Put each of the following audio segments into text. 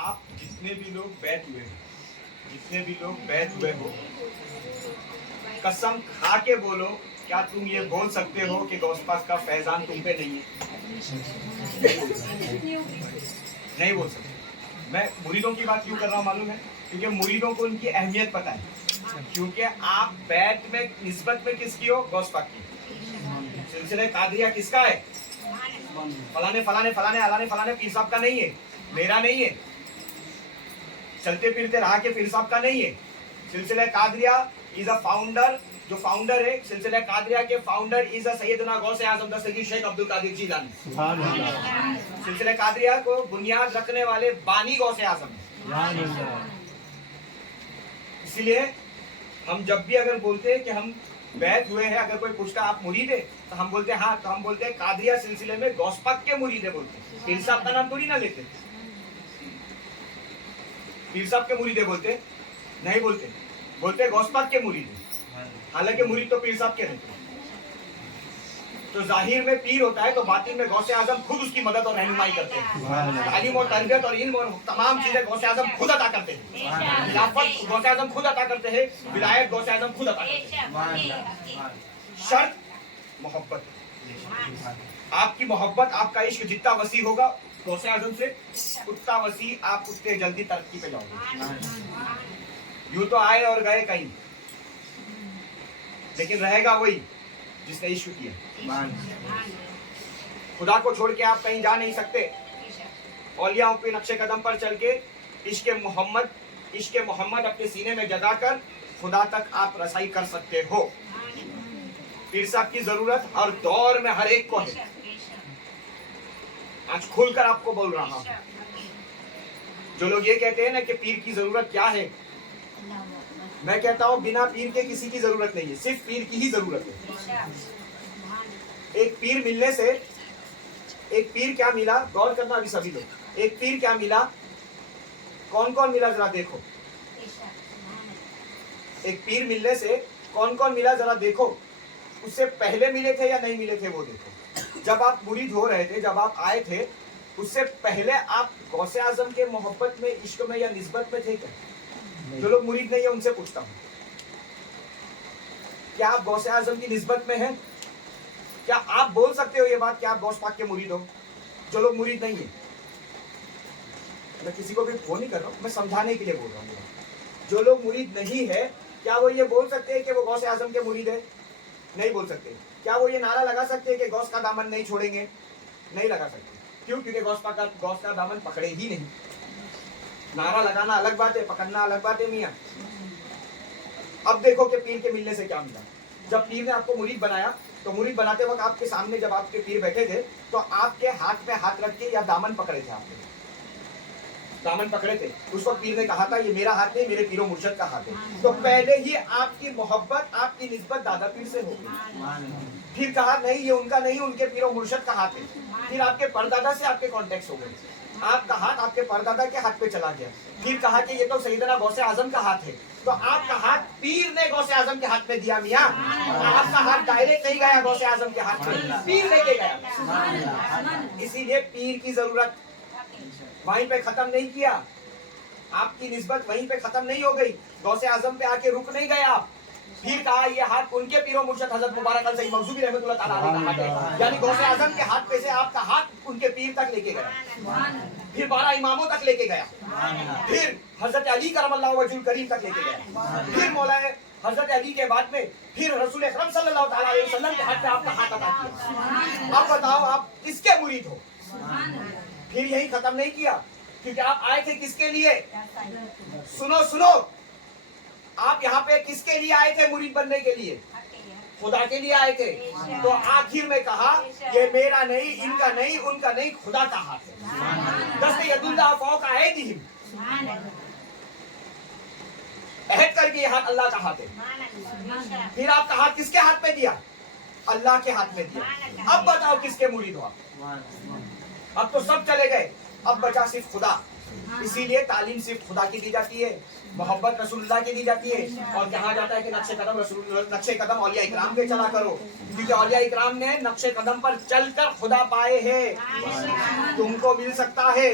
आप जितने भी लोग बैठ हुए हो, जितने भी लोग बैठ हुए हो, कसम खा के बोलो, क्या तुम ये बोल सकते हो कि गौस पाक का फैजान तुम पे नहीं है? नहीं बोल सकते। मैं मुरीदों की बात क्यों कर रहा हूँ मालूम है? क्योंकि मुरीदों को उनकी अहमियत पता है। क्योंकि आप बैत में निस्बत में किसकी हो? गौस पाक की। सिलसिले कादरिया किसका है? फलाने फलाने फलाने अलाने फलाने पीर साहब का नहीं है, मेरा नहीं है, चलते फिरते रहा के पीर साहब का नहीं है। सिलसिला कादरिया इज अ फाउंडर, जो फाउंडर है सिलसिला कादरिया के फाउंडर इज अ सैयदना गौसे आजम दस्तगीर शेख अब्दुल कादिर जीलानी। सिलसिला कादरिया को बुनियाद रखने वाले बानी गौसे आजम है। इसलिए हम जब भी अगर बोलते हैं कि हम बैत हुए हैं, अगर कोई पूछता आप मुरीद है तो हम बोलते हैं हाँ, तो हम बोलते हैं कादरिया सिलसिले में गौस पाक के मुरीद है बोलते हैं। पीर साहब का नाम थोड़ी ना लेते, पीर साहब के मुरीद है बोलते नहीं, बोलते गौस पाक के मुरीद है। हालांकि मुरीद तो पीर साहब के रहते। तो जाहिर में पीर होता है तो बातिन में गौसे आजम खुद उसकी मदद और रहनुमाई करते हैं। तालीम और तरबियत और इल्म और तमाम चीजें गौसे आजम खुद अता करते हैं। खिलाफत गौसे आजम खुद अता करते हैं, विलायत गौसे आजम खुद अता करते हैं। शर्त मोहब्बत। आपकी मोहब्बत, आपका इश्क जितना वसी होगा गौसे आजम से, उतना वसी आप उतने जल्दी तरक्की पे जाओगे। यूं तो आए और गए कहीं, लेकिन रहेगा वही जिसने इश्क किया। खुदा को छोड़ के आप कहीं जा नहीं सकते। औलियाओं के नक्शे कदम पर चल के इश्क मोहम्मद अपने सीने में जगाकर खुदा तक आप रसाई कर सकते हो। पीर साहब की जरूरत हर दौर में हर एक को है। आज खुलकर आपको बोल रहा हूं। जो लोग ये कहते हैं ना कि पीर की जरूरत क्या है, मैं कहता हूं बिना पीर के किसी की जरूरत नहीं है, सिर्फ पीर की ही जरूरत है। एक पीर मिलने से, एक पीर क्या मिला, गौर करना अभी सभी लोग। एक पीर क्या मिला, कौन कौन मिला जरा देखो। एक पीर मिलने से कौन कौन मिला जरा देखो। उससे पहले मिले थे या नहीं मिले थे वो देखो। जब आप मुरीद हो रहे थे, जब आप आए थे, उससे पहले आप गौसे आजम के मोहब्बत में, इश्क में या निस्बत में थे क्या? जो लोग मुरीद नहीं है उनसे पूछता हूं, क्या आप गौसे आजम की निस्बत में हैं? क्या आप बोल सकते हो ये बात कि आप गौस पाक के मुरीद हो? जो लोग मुरीद नहीं है, मैं किसी को भी वो नहीं कर रहा हूं, मैं समझाने के लिए बोल रहा हूं। जो लोग मुरीद नहीं है, क्या वो ये बोल सकते हैं कि वो गौसे आजम के मुरीद है? नहीं बोल सकते। क्या वो ये नारा लगा सकते हैं कि गौस का दामन नहीं छोड़ेंगे? नहीं लगा सकते। क्यों? क्योंकि गौस का दामन पकड़े ही नहीं। नारा लगाना अलग बात है, पकड़ना अलग बात है मियाँ। अब देखो कि पीर के मिलने से क्या मिला। जब पीर ने आपको मुरीद बनाया, तो मुरीद बनाते वक्त आपके सामने जब आपके पीर बैठे थे, तो आपके हाथ पे हाथ रख के या दामन पकड़े थे, आपने दामन पकड़े थे। उस वक्त पीर ने कहा था ये मेरा हाथ नहीं, मेरे पीरो मुर्शद का हाथ है। तो पहले ही आपकी मोहब्बत, आपकी निस्बत दादा पीर से हो गई। फिर कहा नहीं ये उनका नहीं, उनके पीरो मुर्शद का हाथ है। फिर आपके परदादा से आपके कॉन्टेक्ट हो गए, आपका हाथ आपके परदादा के हाथ पे चला गया। फिर कहा कि ये तो सैयदना गौसे आजम का हाथ है, तो आपका हाथ पीर ने गौसे आजम के हाथ में दिया मियाँ। आपका हाथ डायरेक्ट नहीं गया गौसे आजम के हाथ में, पीर लेके गया। इसीलिए पीर की जरूरत वहीं पे खत्म नहीं किया, आपकी निस्बत वहीं पे खत्म नहीं हो गई, गौसे आजम पे आके रुक नहीं गए आप। फिर कहा ये हाथ उनके पीरो मुर्शद हजरत मुबारक अल सईद मखज़ूमी रहमतुल्लाह तआला अलैह का हाथ है, यानी गौसे आजम के हाथ पे से आपका हाथ उनके पीर तक लेके गया। फिर 12 इमामों तक लेके गया, फिर हजरत अली करमल्लाहु वजहुल करीम तक लेके गया, फिर मौलाए हजरत अली के बाद में फिर रसूल अकरम सल्लल्लाहु अलैहि वसल्लम के हाथ पे आपका हाथ अता किया। अब बताओ आप किसके मुरीद हो? फिर यही खत्म नहीं किया, क्योंकि आप आए थे किसके लिए? सुनो, आप यहाँ पे किसके लिए आए थे? मुरीद बनने के लिए, खुदा के लिए आए थे। तो आखिर में कहा ये मेरा नहीं, इनका नहीं, उनका नहीं, खुदा का हाथ है। दस्ते यदुल्लाह फौका ऐदिहिम, अहद करके ये हाथ अल्लाह का हाथ है। फिर आपका हाथ किसके हाथ में दिया? अल्लाह के हाथ में दिया। अब बताओ किसके मुरीद हो आप? अब तो सब चले गए, अब बचा सिर्फ खुदा। इसीलिए तालीम सिर्फ खुदा की दी जाती है, मोहब्बत रसूलुल्लाह की दी जाती है, और कहा जाता है कि नक्शे कदम औलिया इकराम पे चला करो, क्योंकि औलिया इकराम ने नक्शे कदम पर चलकर खुदा पाए हैं। तुमको मिल सकता है।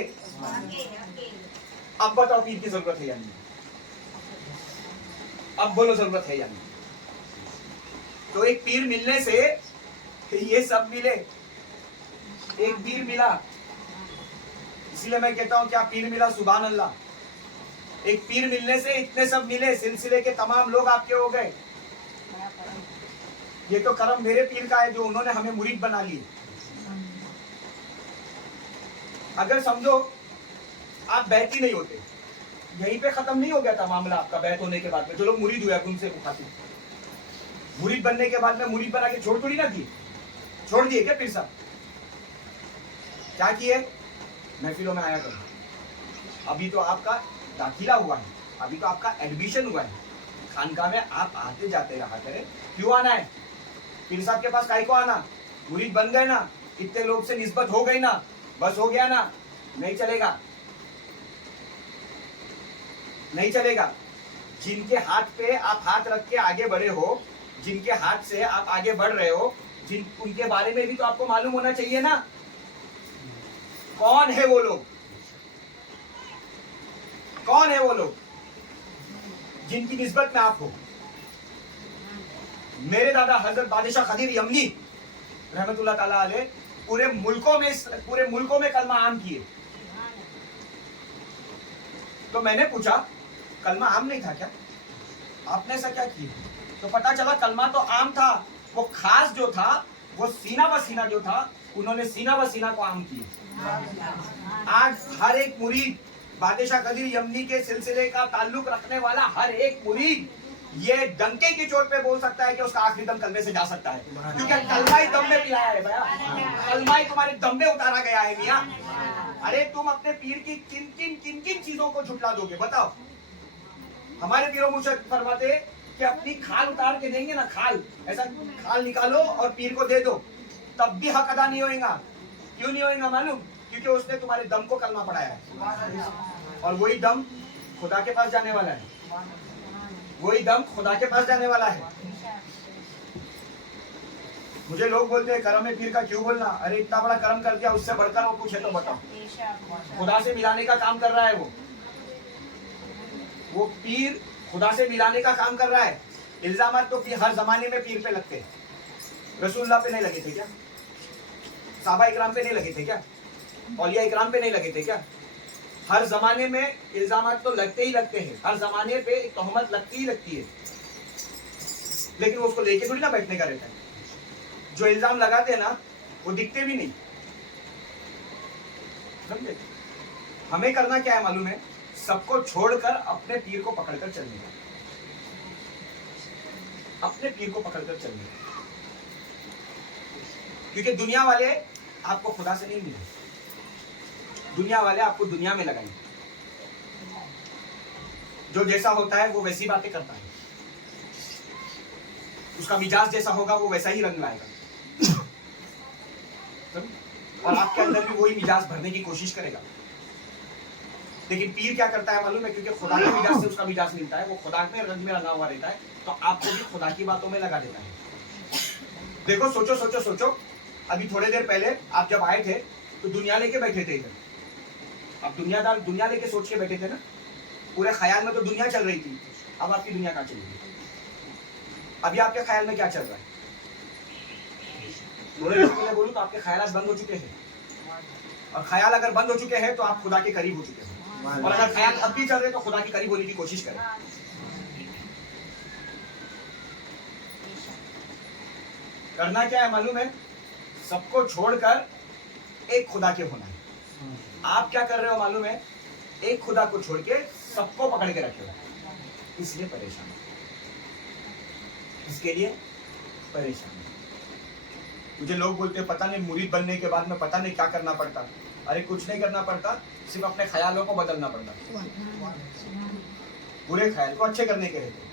अब बताओ पीर की जरूरत है या नहीं? अब बोलो जरूरत है या नहीं? तो एक पीर मिलने से ये सब मिले, एक पीर मिला, इसीलिए मैं कहता हूं क्या पीर मिला, सुभान अल्लाह। एक पीर मिलने से इतने सब मिले, सिलसिले के तमाम लोग आपके हो गए। ये तो करम मेरे पीर का है जो उन्होंने हमें मुरीद बना लिए। अगर समझो आप बैत ही नहीं होते, यहीं पे खत्म नहीं हो गया था मामला आपका बैत होने के बाद में। जो लोग मुरीद हुए उनसे खातिर मुरीद बनने के बाद में मुरीद बना के छोड़ थोड़ी ना दिए, छोड़ दिए क्या पीर साहब? क्या किए? महफिलों में आया करो। अभी तो आपका दाखिला हुआ है, अभी तो आपका एडमिशन हुआ है, खानका में आप आते जाते रहा करें। क्यों आना है पीर साहब के पास? काहे को आना? मुरीद बन गए ना, इतने लोग से निस्बत हो गई ना, बस हो गया ना? नहीं चलेगा, नहीं चलेगा। जिनके हाथ पे आप हाथ रख के आगे बढ़े हो, जिनके हाथ से आप आगे बढ़ रहे हो, उनके बारे में भी तो आपको मालूम होना चाहिए ना, कौन है वो लोग, कौन है वो लोग जिनकी निस्बत में आप हो। मेरे दादा हजरत बादशाह खदीर यमनी रहमतुल्लाह ताला अलैह पूरे मुल्कों में कलमा आम किए। तो मैंने पूछा कलमा आम नहीं था क्या? आपने ऐसा क्या किया? तो पता चला कलमा तो आम था, वो खास जो था, वो सीना ब सीना जो था, उन्होंने सीना ब सीना को आम किया। आज हर एक मुरीद बादशाह कदीर यमनी के सिलसिले का ताल्लुक रखने वाला हर एक मुरीद ये डंके की चोट पे बोल सकता है कि उसका आखिरी दम कलमे से जा सकता है, क्योंकि कलमा ही दम में पिलाया है भैया, कलमा ही तुम्हारे दम में उतारा गया है मियां। अरे तुम अपने पीर की किन किन चीजों को झुटला दोगे बताओ? हमारे पीरों मुर्शिद फरमाते कि अपनी खाल उतार के देंगे ना, खाल ऐसा खाल निकालो और पीर को दे दो, तब भी हक अदा नहीं होएगा। क्यों नहीं होएगा मालूम? क्योंकि उसने तुम्हारे दम को कलमा पढ़ाया है, और वही दम खुदा के पास जाने वाला है, वही दम खुदा के पास जाने वाला है। मुझे लोग बोलते हैं करम में पीर का क्यों बोलना? अरे इतना बड़ा कर्म कर दिया, उससे बढ़कर वो कुछ है तो बताओ। खुदा से मिलाने का काम कर रहा है वो पीर खुदा से मिलाने का काम कर रहा है। इल्जाम तो हर जमाने में पीर पे लगते हैं। रसूलुल्लाह पे नहीं लगे थे क्या? साहबा इकराम पे नहीं लगे थे क्या? औलिया इकराम पे नहीं लगे थे क्या? हर जमाने में इल्जाम तो लगते ही लगते हैं, हर जमाने पे एक तोहमत लगती ही लगती है, लेकिन उसको लेके थोड़ी ना बैठने का रहता है। जो इल्जाम लगाते हैं ना वो दिखते भी नहीं, समझे? हमें करना क्या है मालूम है? सबको छोड़कर अपने पीर को पकड़कर चलने का, अपने पीर को पकड़कर चलने का। क्योंकि दुनिया वाले आपको खुदा से नहीं मिले, दुनिया वाले आपको दुनिया में लगाएंगे। जो जैसा होता है वो वैसी बातें करता है, उसका मिजाज जैसा होगा वो वैसा ही रंग लाएगा, और आपके अंदर भी वही मिजाज भरने की कोशिश करेगा। लेकिन पीर क्या करता है मालूम है? क्योंकि खुदा के मिजाज से उसका मिजाज मिलता है, वो खुदा में रंग में रंगा हुआ रहता है, तो आपको भी खुदा की बातों में लगा देता है। देखो सोचो सोचो सोचो, अभी थोड़ी देर पहले आप जब आए थे तो दुनिया लेके बैठे थे इधर, अब दुनिया लेके सोच के बैठे थे ना, पूरे ख्याल में तो दुनिया चल रही थी। अब आपकी दुनिया कहाँ चल रही है? अभी आपके ख्याल में क्या चल रहा है? बोलूं तो आपके ख्याल बंद हो चुके हैं, और ख्याल अगर बंद हो चुके हैं तो आप खुदा के करीब हो चुके हैं, और अगर ख्याल अब भी चल रहे तो खुदा के करीब होने की कोशिश करें। करना क्या है मालूम है? सबको छोड़कर एक खुदा के होना है। आप क्या कर रहे हो मालूम है? एक खुदा को छोड़ के सबको पकड़ के रखे हो, इसलिए परेशान, इसके लिए परेशान। मुझे लोग बोलते हैं पता नहीं मुरीद बनने के बाद में पता नहीं क्या करना पड़ता। अरे कुछ नहीं करना पड़ता, सिर्फ अपने ख्यालों को बदलना पड़ता, बुरे ख्याल को अच्छे करने के रहते।